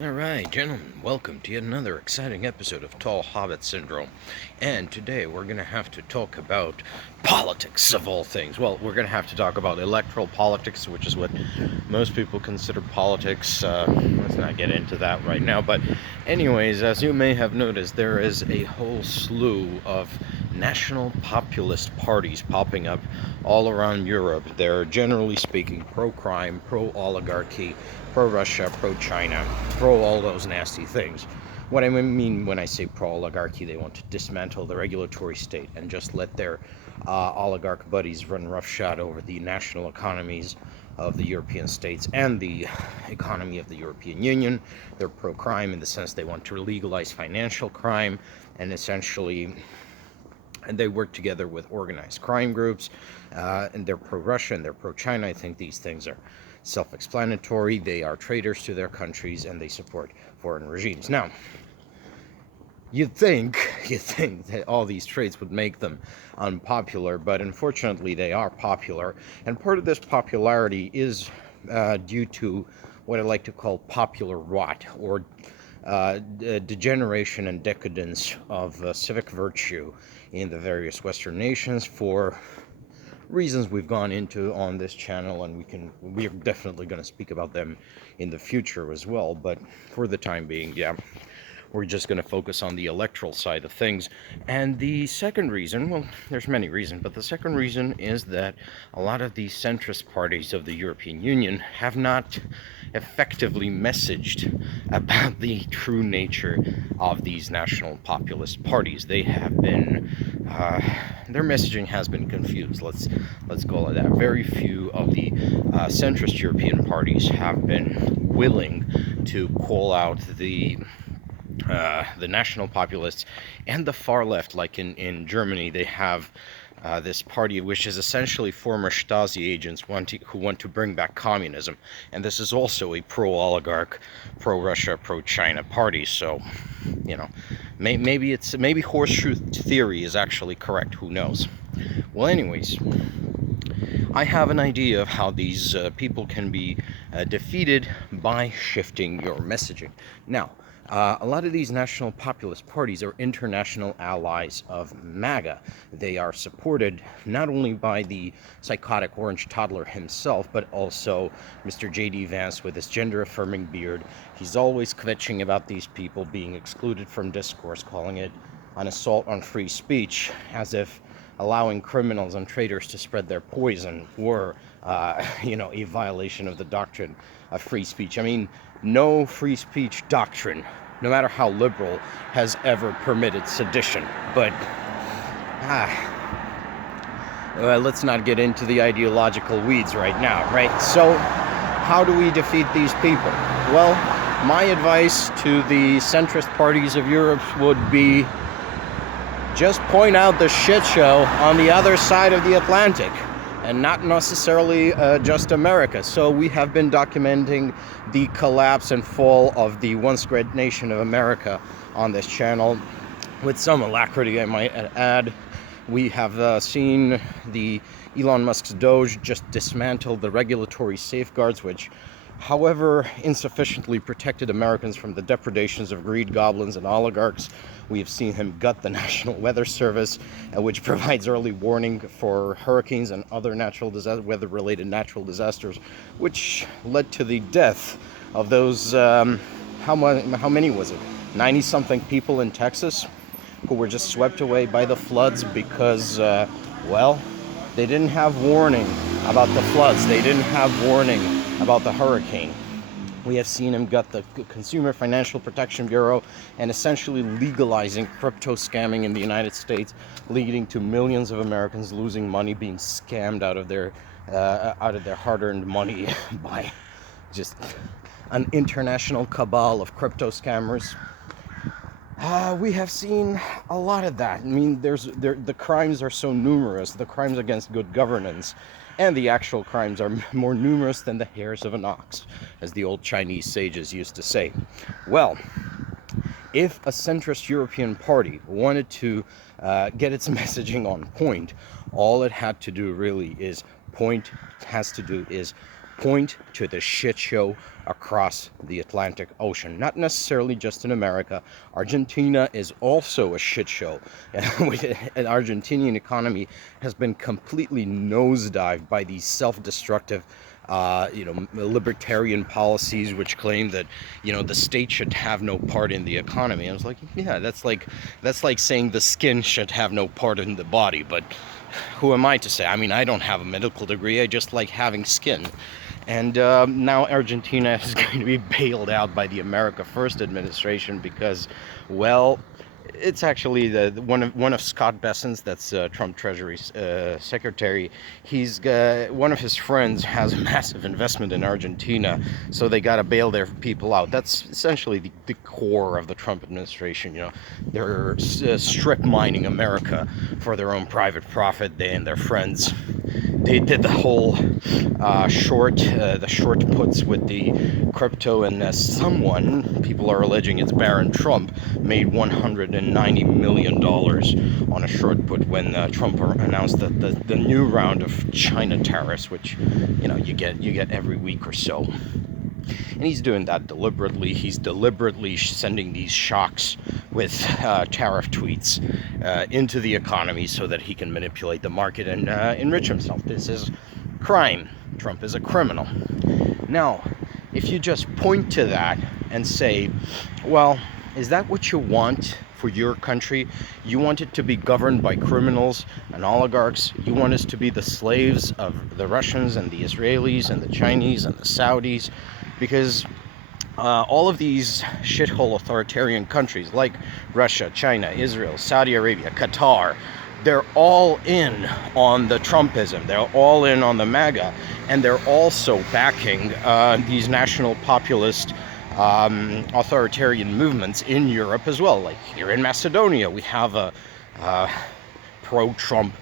Alright, gentlemen, welcome to yet another exciting episode of Tall Hobbit Syndrome. And today we're going to have to talk about politics of all things. Well, we're going to have to talk about electoral politics, which is what most people consider politics. Let's not get into that right now. But, anyways, as you may have noticed, there is a whole slew of national populist parties popping up all around Europe. They're generally speaking pro-crime, pro-oligarchy, pro-Russia, pro-China, pro all those nasty things. What I mean when I say pro-oligarchy, they want to dismantle the regulatory state and just let their oligarch buddies run roughshod over the national economies of the European states and the economy of the European Union. They're pro-crime in the sense they want to legalize financial crime and essentially they work together with organized crime groups, and they're pro-Russia and they're pro-China. I think these things are self-explanatory. They are traitors to their countries and they support foreign regimes. Now, you'd think that all these traits would make them unpopular, but unfortunately they are popular, and part of this popularity is due to what I like to call popular rot, or degeneration and decadence of civic virtue in the various Western nations for reasons we've gone into on this channel, and we're definitely going to speak about them in the future as well. But for the time being, we're just going to focus on the electoral side of things. And the second reason, well, there's many reasons, but the second reason is that a lot of the centrist parties of the European Union have not effectively messaged about the true nature of these national populist parties. They have been their messaging has been confused. Let's call it that. Very few of the centrist European parties have been willing to call out the national populists and the far left. Like in Germany, they have this party which is essentially former Stasi agents who want to bring back communism, and this is also a pro-oligarch, pro-Russia, pro-China party. So, you know, maybe horseshoe theory is actually correct. Who knows? Well, anyways, I have an idea of how these people can be defeated by shifting your messaging. Now, a lot of these national populist parties are international allies of MAGA. They are supported not only by the psychotic orange toddler himself, but also Mr. J.D. Vance with his gender-affirming beard. He's always kvetching about these people being excluded from discourse, calling it an assault on free speech, as if allowing criminals and traitors to spread their poison were, a violation of the doctrine of free speech. I mean, no free speech doctrine, no matter how liberal, has ever permitted sedition. But let's not get into the ideological weeds right now, right? So, how do we defeat these people? Well, my advice to the centrist parties of Europe would be just point out the shit show on the other side of the Atlantic, and not necessarily just America. So we have been documenting the collapse and fall of the once great nation of America on this channel with some alacrity, I might add. We have seen the Elon Musk's Doge just dismantle the regulatory safeguards, which, however, insufficiently protected Americans from the depredations of greed goblins and oligarchs. We have seen him gut the National Weather Service, which provides early warning for hurricanes and other weather-related natural disasters, which led to the death of those, how many was it? 90-something people in Texas who were just swept away by the floods because, they didn't have warning about the floods. They didn't have warning about the hurricane. We have seen him gut the Consumer Financial Protection Bureau and essentially legalizing crypto scamming in the United States, leading to millions of Americans losing money, being scammed out of their hard-earned money by just an international cabal of crypto scammers. We have seen a lot of that. I mean, the crimes are so numerous, the crimes against good governance, and the actual crimes are more numerous than the hairs of an ox, as the old Chinese sages used to say. Well, if a centrist European party wanted to get its messaging on point, all it had to do really is point to the shit show across the Atlantic Ocean. Not necessarily just in America. Argentina is also a shit show. An Argentinian economy has been completely nosedived by these self-destructive libertarian policies which claim that, the state should have no part in the economy. I was like, yeah, that's like saying the skin should have no part in the body. But who am I to say? I mean, I don't have a medical degree. I just like having skin. And now Argentina is going to be bailed out by the America First administration because, well, it's actually one of Scott Bessent's, that's Trump Treasury Secretary. He's one of his friends has a massive investment in Argentina, so they got to bail their people out. That's essentially the core of the Trump administration. They're strip mining America for their own private profit. They and their friends. They did the whole short puts with the crypto, and people are alleging it's Barron Trump, made $190 million on a short put when Trump announced the new round of China tariffs, which you get every week or so. And he's doing that deliberately. He's deliberately sending these shocks with tariff tweets into the economy so that he can manipulate the market and enrich himself. This is crime. Trump is a criminal. Now, if you just point to that and say, well, is that what you want for your country? You want it to be governed by criminals and oligarchs? You want us to be the slaves of the Russians and the Israelis and the Chinese and the Saudis? Because all of these shithole authoritarian countries like Russia, China, Israel, Saudi Arabia, Qatar, they're all in on the Trumpism. They're all in on the MAGA. And they're also backing these national populist authoritarian movements in Europe as well. Like here in Macedonia, we have a pro-Trump,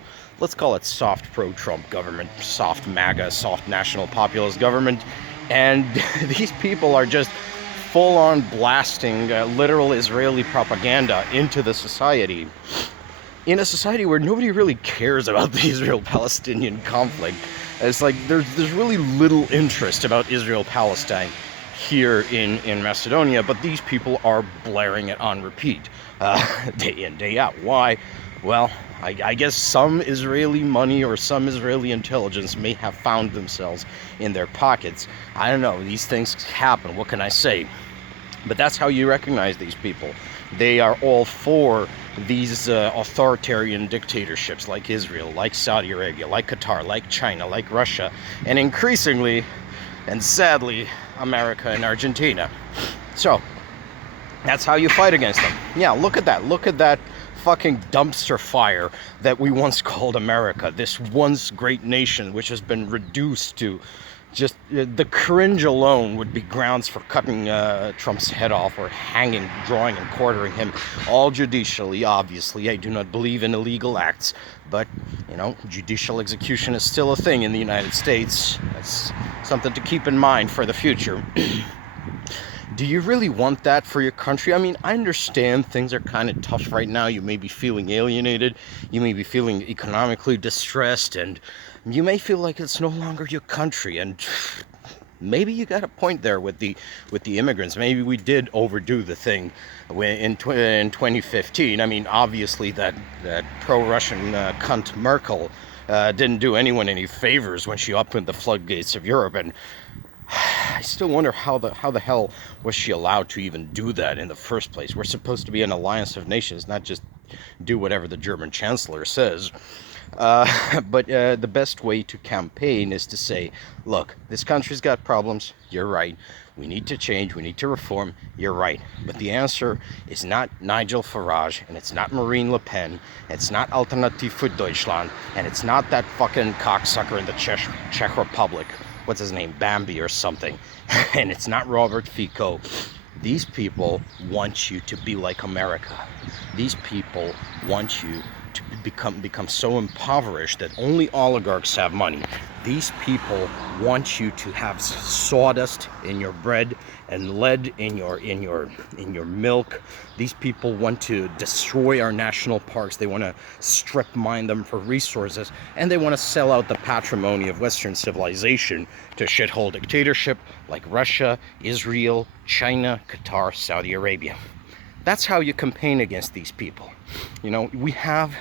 let's call it soft pro-Trump government, soft MAGA, soft national populist government. And these people are just full-on blasting literal Israeli propaganda into the society. In a society where nobody really cares about the Israel-Palestinian conflict. It's like there's really little interest about Israel-Palestine here in Macedonia, but these people are blaring it on repeat, day in, day out. Why? Well, I guess some Israeli money or some Israeli intelligence may have found themselves in their pockets. I don't know, these things happen, what can I say? But that's how you recognize these people. They are all for these authoritarian dictatorships like Israel, like Saudi Arabia, like Qatar, like China, like Russia, and increasingly, and sadly, America and Argentina. So, that's how you fight against them. Yeah, look at that. Look at that fucking dumpster fire that we once called America. This once great nation which has been reduced to just the cringe alone would be grounds for cutting Trump's head off or hanging, drawing, and quartering him, all judicially. Obviously, I do not believe in illegal acts, but judicial execution is still a thing in the United States. That's something to keep in mind for the future. Do you really want that for your country? I mean, I understand things are kind of tough right now. You may be feeling alienated. You may be feeling economically distressed, and you may feel like it's no longer your country. And maybe you got a point there with the immigrants. Maybe we did overdo the thing in 2015. I mean, obviously that pro-Russian cunt Merkel didn't do anyone any favors when she opened the floodgates of Europe. And I still wonder how the hell was she allowed to even do that in the first place. We're supposed to be an alliance of nations, not just do whatever the German chancellor says. But the best way to campaign is to say, look, this country's got problems, you're right. We need to change, we need to reform, you're right. But the answer is not Nigel Farage, and it's not Marine Le Pen, it's not Alternative für Deutschland, and it's not that fucking cocksucker in the Czech Republic. What's his name? Bambi or something. And it's not Robert Fico. These people want you to be like America. These people want you to become so impoverished that only oligarchs have money. These people want you to have sawdust in your bread and lead in your milk. These people want to destroy our national parks. They want to strip mine them for resources, and they want to sell out the patrimony of Western civilization to shithole dictatorship like Russia, Israel, China, Qatar, Saudi Arabia. That's how you campaign against these people. You know, we have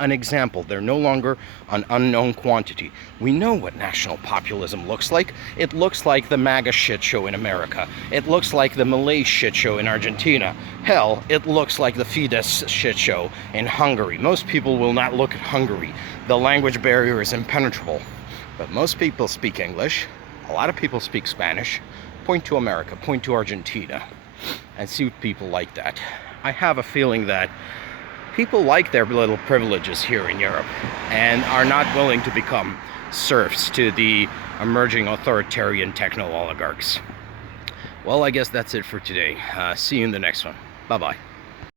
an example. They're no longer an unknown quantity. We know what national populism looks like. It looks like the MAGA shit show in America. It looks like the Malay shit show in Argentina. Hell, it looks like the Fidesz shit show in Hungary. Most people will not look at Hungary. The language barrier is impenetrable. But most people speak English. A lot of people speak Spanish. Point to America, point to Argentina, and see people like that. I have a feeling that people like their little privileges here in Europe and are not willing to become serfs to the emerging authoritarian techno oligarchs. Well, I guess that's it for today. See you in the next one. Bye-bye.